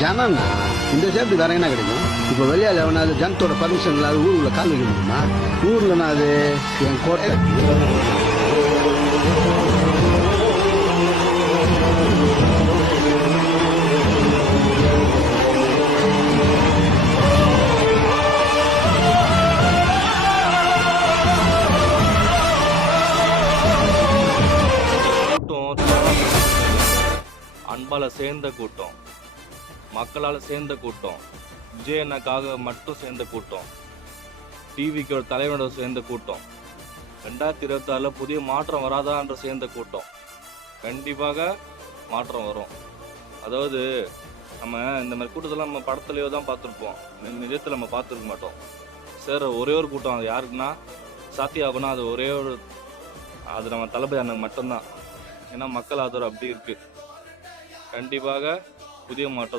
ஜனம் இந்த சேஃப்டி வேற என்ன கிடைக்கும்? இப்போ வெளியால் எவனாவது ஜனத்தோட பர்மிஷன் இல்லாத ஊருக்குள்ள கால் வைக்க முடியுமா? ஊர்ல நான் அது என் கோட்டை. அன்பால சேர்ந்த கூட்டம், மக்களால் சேர்ந்த கூட்டம், விஜய் அண்ணாக்காக மட்டும் சேர்ந்த கூட்டம், டிவிக்கு ஒரு தலைவனோட சேர்ந்த கூட்டம், 2026 புதிய மாற்றம் வராதான்ற சேர்ந்த கூட்டம். கண்டிப்பாக மாற்றம் வரும். அதாவது நம்ம இந்த மாதிரி கூட்டத்தெல்லாம் நம்ம படத்துலையோ தான் பார்த்துருப்போம், நிஜத்தில் நம்ம பார்த்துருக்க மாட்டோம். சார் ஒரே ஒரு கூட்டம், அது யாருக்குன்னா சாத்தியாகும்னா அது ஒரே ஒரு, அது நம்ம தளபதி அண்ணன் மட்டும்தான். ஏன்னா மக்கள் ஆதரவு அப்படி இருக்கு. கண்டிப்பாக புதிய மாற்றம்